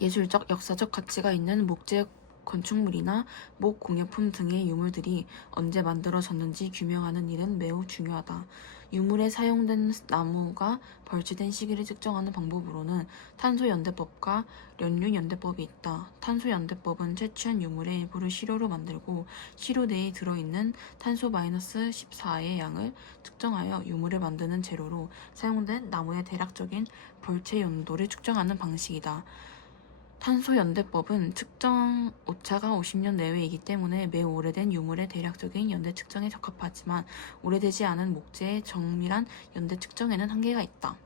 예술적, 역사적 가치가 있는 목재 건축물이나 목 공예품 등의 유물들이 언제 만들어졌는지 규명하는 일은 매우 중요하다. 유물에 사용된 나무가 벌채된 시기를 측정하는 방법으로는 탄소연대법과 연륜연대법이 있다. 탄소연대법은 채취한 유물의 일부를 시료로 만들고 시료 내에 들어있는 탄소-14의 양을 측정하여 유물을 만드는 재료로 사용된 나무의 대략적인 벌채 연도를 측정하는 방식이다. 탄소연대법은 측정 오차가 50년 내외이기 때문에 매우 오래된 유물의 대략적인 연대 측정에 적합하지만 오래되지 않은 목재의 정밀한 연대 측정에는 한계가 있다.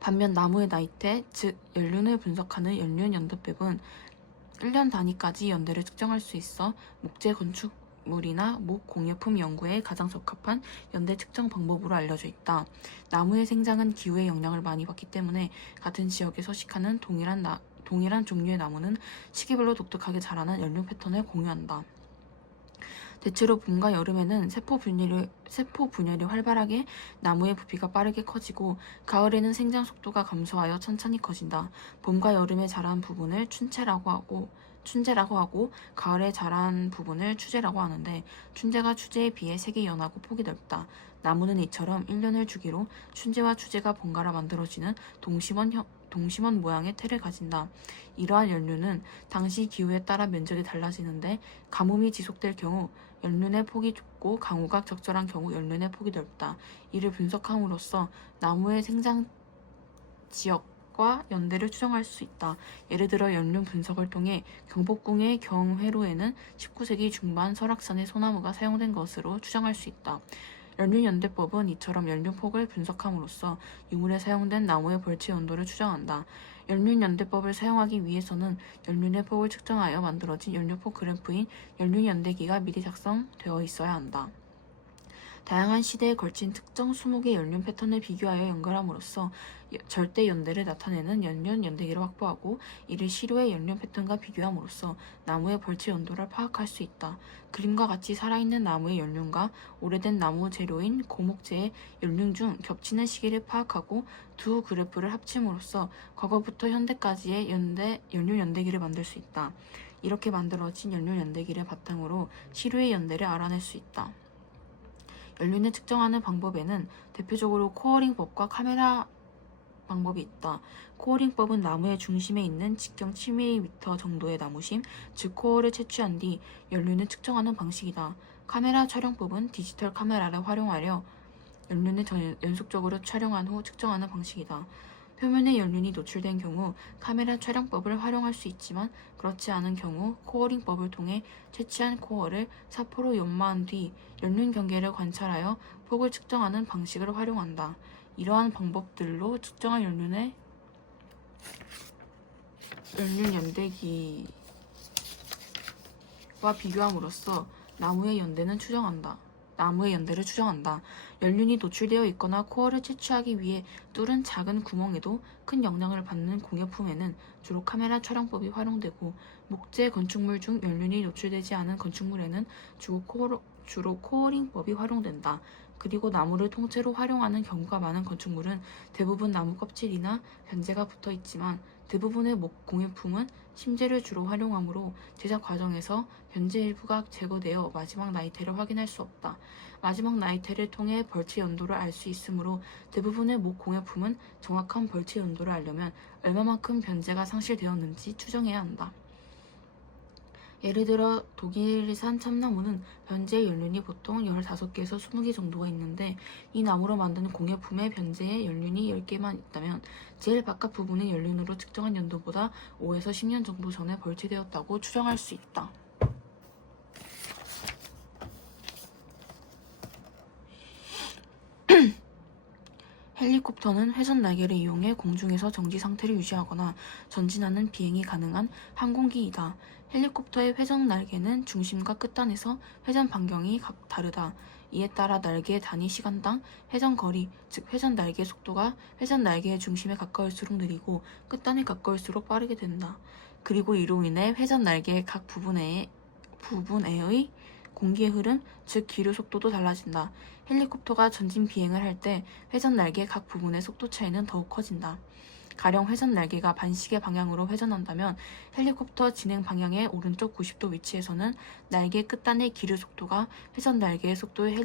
반면 나무의 나이테, 즉 연륜을 분석하는 연륜연대법은 1년 단위까지 연대를 측정할 수 있어 목재 건축물이나 목 공예품 연구에 가장 적합한 연대 측정 방법으로 알려져 있다. 나무의 생장은 기후의 영향을 많이 받기 때문에 같은 지역에 서식하는 동일한 종류의 나무는 시기별로 독특하게 자라는 연륜 패턴을 공유한다. 대체로 봄과 여름에는 세포 분열이 활발하게 가무의 부피가 빠르게 커지고 가을에는 생장 속도가 감소하여 천천히 커진다. 봄과 여름에 자란 부분을 춘제라고 하고 가을에 자란 부분을 추제라고 하는데 춘제가 추제에 비해 색이 연하고 폭이 넓다. 나무는 이처럼 1년을 주기로 춘제와 추제가 번갈아 만들어지는 동심원 모양의 틀을 가진다. 이러한 연륜은 당시 기후에 따라 면적이 달라지는데 가뭄이 지속될 경우 연륜의 폭이 좁고 강우가 적절한 경우 연륜의 폭이 넓다. 이를 분석함으로써 나무의 생장 지역과 연대를 추정할 수 있다. 예를 들어 연륜 분석을 통해 경복궁의 경회로에는 19세기 중반 설악산의 소나무가 사용된 것으로 추정할 수 있다. 연륜연대법은 이처럼 연륜폭을 분석함으로써 유물에 사용된 나무의 벌채 온도를 추정한다. 연륜연대법을 사용하기 위해서는 연륜의 폭을 측정하여 만들어진 연륜폭 그래프인 연륜연대기가 미리 작성되어 있어야 한다. 다양한 시대에 걸친 특정 수목의 연륜 패턴을 비교하여 연결함으로써 절대 연대를 나타내는 연륜연대기를 확보하고 이를 시료의 연륜 패턴과 비교함으로써 나무의 벌채 연도를 파악할 수 있다. 그림과 같이 살아있는 나무의 연륜과 오래된 나무 재료인 고목재의 연륜 중 겹치는 시기를 파악하고 두 그래프를 합침으로써 과거부터 현대까지의 연륜연대기를 만들 수 있다. 이렇게 만들어진 연륜연대기를 바탕으로 시료의 연대를 알아낼 수 있다. 연륜을 측정하는 방법에는 대표적으로 코어링법과 카메라 방법이 있다. 코어링법은 나무의 중심에 있는 직경 7mm 정도의 나무심, 즉 코어를 채취한 뒤 연륜을 측정하는 방식이다. 카메라 촬영법은 디지털 카메라를 활용하여 연륜을 연속적으로 촬영한 후 측정하는 방식이다. 표면에 연륜이 노출된 경우 카메라 촬영법을 활용할 수 있지만 그렇지 않은 경우 코어링법을 통해 채취한 코어를 사포로 연마한 뒤 연륜 경계를 관찰하여 폭을 측정하는 방식을 활용한다. 이러한 방법들로 측정한 연륜 연대기와 비교함으로써 나무의 연대를 추정한다. 연륜이 노출되어 있거나 코어를 채취하기 위해 뚫은 작은 구멍에도 큰 영향을 받는 공예품에는 주로 카메라 촬영법이 활용되고 목재 건축물 중 연륜이 노출되지 않은 건축물에는 주로 코어링법이 활용된다. 그리고 나무를 통째로 활용하는 경우가 많은 건축물은 대부분 나무 껍질이나 변재가 붙어 있지만 대부분의 목 공예품은 심재를 주로 활용하므로 제작 과정에서 변재 일부가 제거되어 마지막 나이테를 확인할 수 없다. 마지막 나이테를 통해 벌채 연도를 알 수 있으므로 대부분의 목 공예품은 정확한 벌채 연도를 알려면 얼마만큼 변재가 상실되었는지 추정해야 한다. 예를 들어 독일산 참나무는 변재의 연륜이 보통 15개에서 20개 정도가 있는데 이 나무로 만든 공예품의 변재의 연륜이 10개만 있다면 제일 바깥 부분의 연륜으로 측정한 연도보다 5에서 10년 정도 전에 벌채되었다고 추정할 수 있다. 헬리콥터는 회전 날개를 이용해 공중에서 정지 상태를 유지하거나 전진하는 비행이 가능한 항공기이다. 헬리콥터의 회전 날개는 중심과 끝단에서 회전 반경이 각 다르다. 이에 따라 날개의 단위 시간당 회전 거리, 즉 회전 날개 속도가 회전 날개의 중심에 가까울수록 느리고 끝단에 가까울수록 빠르게 된다. 그리고 이로 인해 회전 날개의 각 부분에의 공기의 흐름, 즉 기류 속도도 달라진다. 헬리콥터가 전진 비행을 할 때 회전 날개 각 부분의 속도 차이는 더욱 커진다. 가령 회전 날개가 반시계 방향으로 회전한다면 헬리콥터 진행 방향의 오른쪽 90도 위치에서는 날개 끝단의 기류 속도가 회전 날개의 속도에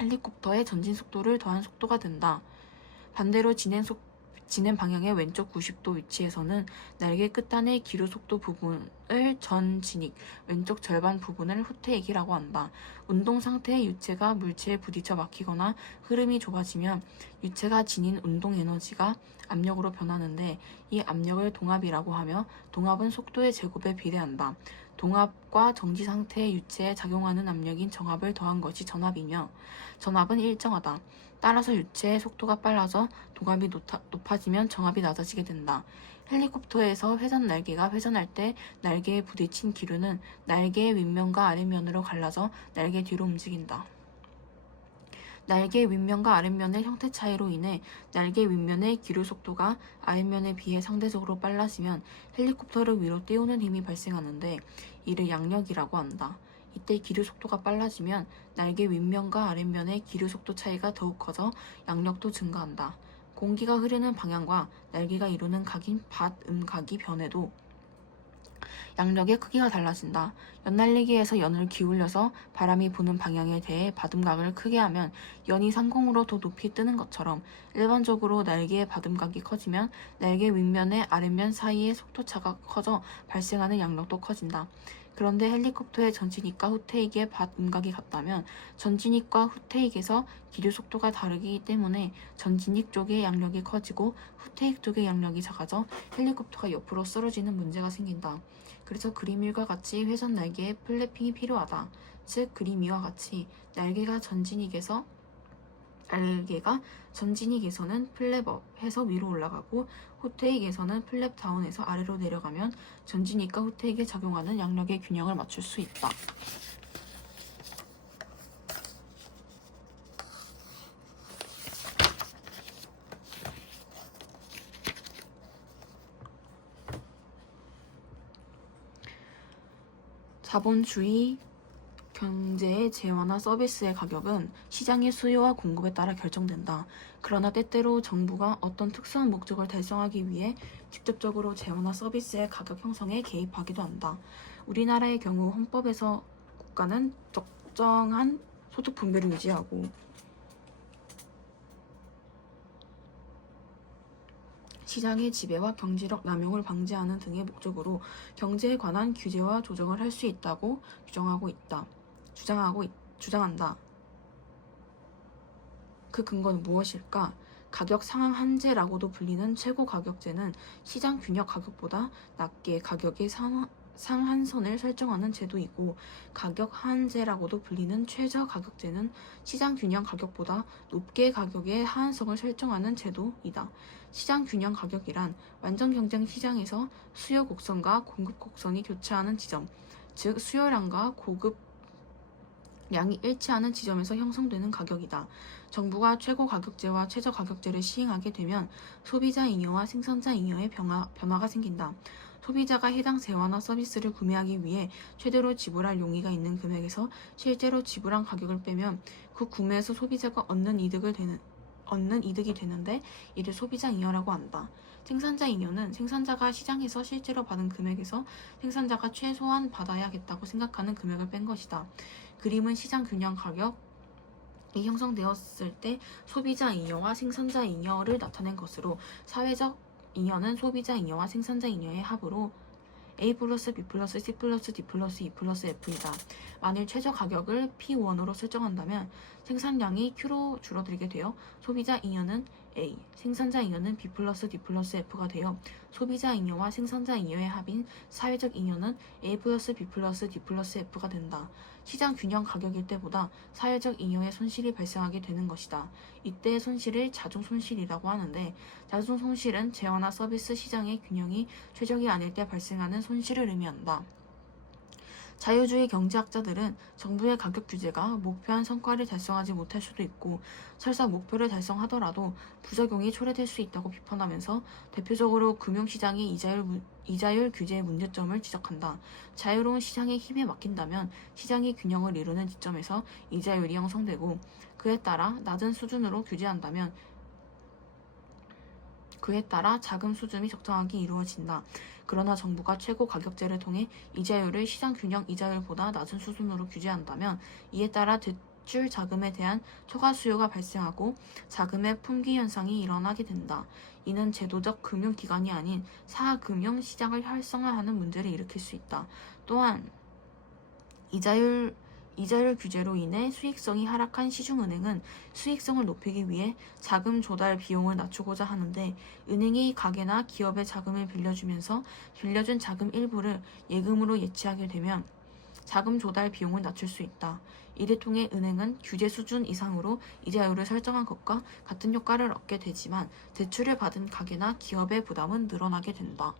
헬리콥터의 전진 속도를 더한 속도가 된다. 반대로 진행 방향의 왼쪽 90도 위치에서는 날개 끝단의 기류 속도 부분을 전진익, 왼쪽 절반 부분을 후퇴익이라고 한다. 운동 상태의 유체가 물체에 부딪혀 막히거나 흐름이 좁아지면 유체가 지닌 운동 에너지가 압력으로 변하는데 이 압력을 동압이라고 하며 동압은 속도의 제곱에 비례한다. 동압과 정지 상태의 유체에 작용하는 압력인 정압을 더한 것이 전압이며 전압은 일정하다. 따라서 유체의 속도가 빨라져 동압이 높아지면 정압이 낮아지게 된다. 헬리콥터에서 회전 날개가 회전할 때 날개에 부딪힌 기류는 날개의 윗면과 아랫면으로 갈라져 날개 뒤로 움직인다. 날개 윗면과 아랫면의 형태 차이로 인해 날개 윗면의 기류 속도가 아랫면에 비해 상대적으로 빨라지면 헬리콥터를 위로 띄우는 힘이 발생하는데 이를 양력이라고 한다. 이때 기류 속도가 빨라지면 날개 윗면과 아랫면의 기류 속도 차이가 더욱 커져 양력도 증가한다. 공기가 흐르는 방향과 날개가 이루는 각인 밭음각이 변해도 양력의 크기가 달라진다. 연날리기에서 연을 기울여서 바람이 부는 방향에 대해 받음각을 크게 하면 연이 상공으로 더 높이 뜨는 것처럼 일반적으로 날개의 받음각이 커지면 날개 윗면의 아랫면 사이의 속도차가 커져 발생하는 양력도 커진다. 그런데 헬리콥터의 전진익과 후퇴익의 받음각이 같다면 전진익과 후퇴익에서 기류 속도가 다르기 때문에 전진익 쪽의 양력이 커지고 후퇴익 쪽의 양력이 작아져 헬리콥터가 옆으로 쓰러지는 문제가 생긴다. 그래서 그림 1과 같이 회전 날개에 플래핑이 필요하다. 즉 그림 2와 같이 날개가 전진익에서는 플랩업 해서 위로 올라가고 후퇴익에서는 플랩 다운해서 아래로 내려가면 전진익과 후퇴익에 작용하는 양력의 균형을 맞출 수 있다. 자본주의 경제의 재화나 서비스의 가격은 시장의 수요와 공급에 따라 결정된다. 그러나 때때로 정부가 어떤 특수한 목적을 달성하기 위해 직접적으로 재화나 서비스의 가격 형성에 개입하기도 한다. 우리나라의 경우 헌법에서 국가는 적정한 소득 분배를 유지하고 시장의 지배와 경제력 남용을 방지하는 등의 목적으로 경제에 관한 규제와 조정을 할 수 있다고 주장한다. 그 근거는 무엇일까? 가격 상한 한제라고도 불리는 최고 가격제는 시장 균형 가격보다 낮게 가격의 상한선을 설정하는 제도이고 가격 하한제라고도 불리는 최저 가격제는 시장 균형 가격보다 높게 가격의 하한선을 설정하는 제도이다. 시장 균형 가격이란 완전 경쟁 시장에서 수요 곡선과 공급 곡선이 교차하는 지점, 즉 수요량과 공급량이 일치하는 지점에서 형성되는 가격이다. 정부가 최고 가격제와 최저 가격제를 시행하게 되면 소비자 잉여와 생산자 잉여의 변화가 생긴다. 소비자가 해당 재화나 서비스를 구매하기 위해 최대로 지불할 용의가 있는 금액에서 실제로 지불한 가격을 빼면 그 구매에서 소비자가 얻는 이득이 되는데 이를 소비자 잉여라고 한다. 생산자 잉여는 생산자가 시장에서 실제로 받은 금액에서 생산자가 최소한 받아야겠다고 생각하는 금액을 뺀 것이다. 그림은 시장 균형 가격이 형성되었을 때 소비자 잉여와 생산자 잉여를 나타낸 것으로 사회적 잉여는 소비자 잉여와 생산자 잉여의 합으로 A 플러스 B 플러스 C 플러스 D 플러스 E 플러스 F이다. 만일 최저 가격을 P1으로 설정한다면 생산량이 Q로 줄어들게 되어 소비자 잉여는 A, 생산자 잉여는 B 플러스 D 플러스 F가 되어 소비자 잉여와 생산자 잉여의 합인 사회적 잉여는 A 플러스 B 플러스 D 플러스 F가 된다. 시장 균형 가격일 때보다 사회적 잉여의 손실이 발생하게 되는 것이다. 이때의 손실을 자중 손실이라고 하는데 자중 손실은 재화나 서비스 시장의 균형이 최적이 아닐 때 발생하는 손실을 의미한다. 자유주의 경제학자들은 정부의 가격 규제가 목표한 성과를 달성하지 못할 수도 있고 설사 목표를 달성하더라도 부작용이 초래될 수 있다고 비판하면서 대표적으로 금융시장의 이자율 규제의 문제점을 지적한다. 자유로운 시장의 힘에 맡긴다면 시장이 균형을 이루는 지점에서 이자율이 형성되고 그에 따라 낮은 수준으로 규제한다면 그에 따라 자금 수준이 적정하게 이루어진다. 그러나 정부가 최고 가격제를 통해 이자율을 시장 균형 이자율보다 낮은 수준으로 규제한다면 이에 따라 대출 자금에 대한 초과 수요가 발생하고 자금의 품귀 현상이 일어나게 된다. 이는 제도적 금융기관이 아닌 사금융 시장을 활성화하는 문제를 일으킬 수 있다. 또한 이자율 규제로 인해 수익성이 하락한 시중은행은 수익성을 높이기 위해 자금 조달 비용을 낮추고자 하는데 은행이 가게나 기업의 자금을 빌려주면서 빌려준 자금 일부를 예금으로 예치하게 되면 자금 조달 비용을 낮출 수 있다. 이를 통해 은행은 규제 수준 이상으로 이자율을 설정한 것과 같은 효과를 얻게 되지만 대출을 받은 가게나 기업의 부담은 늘어나게 된다.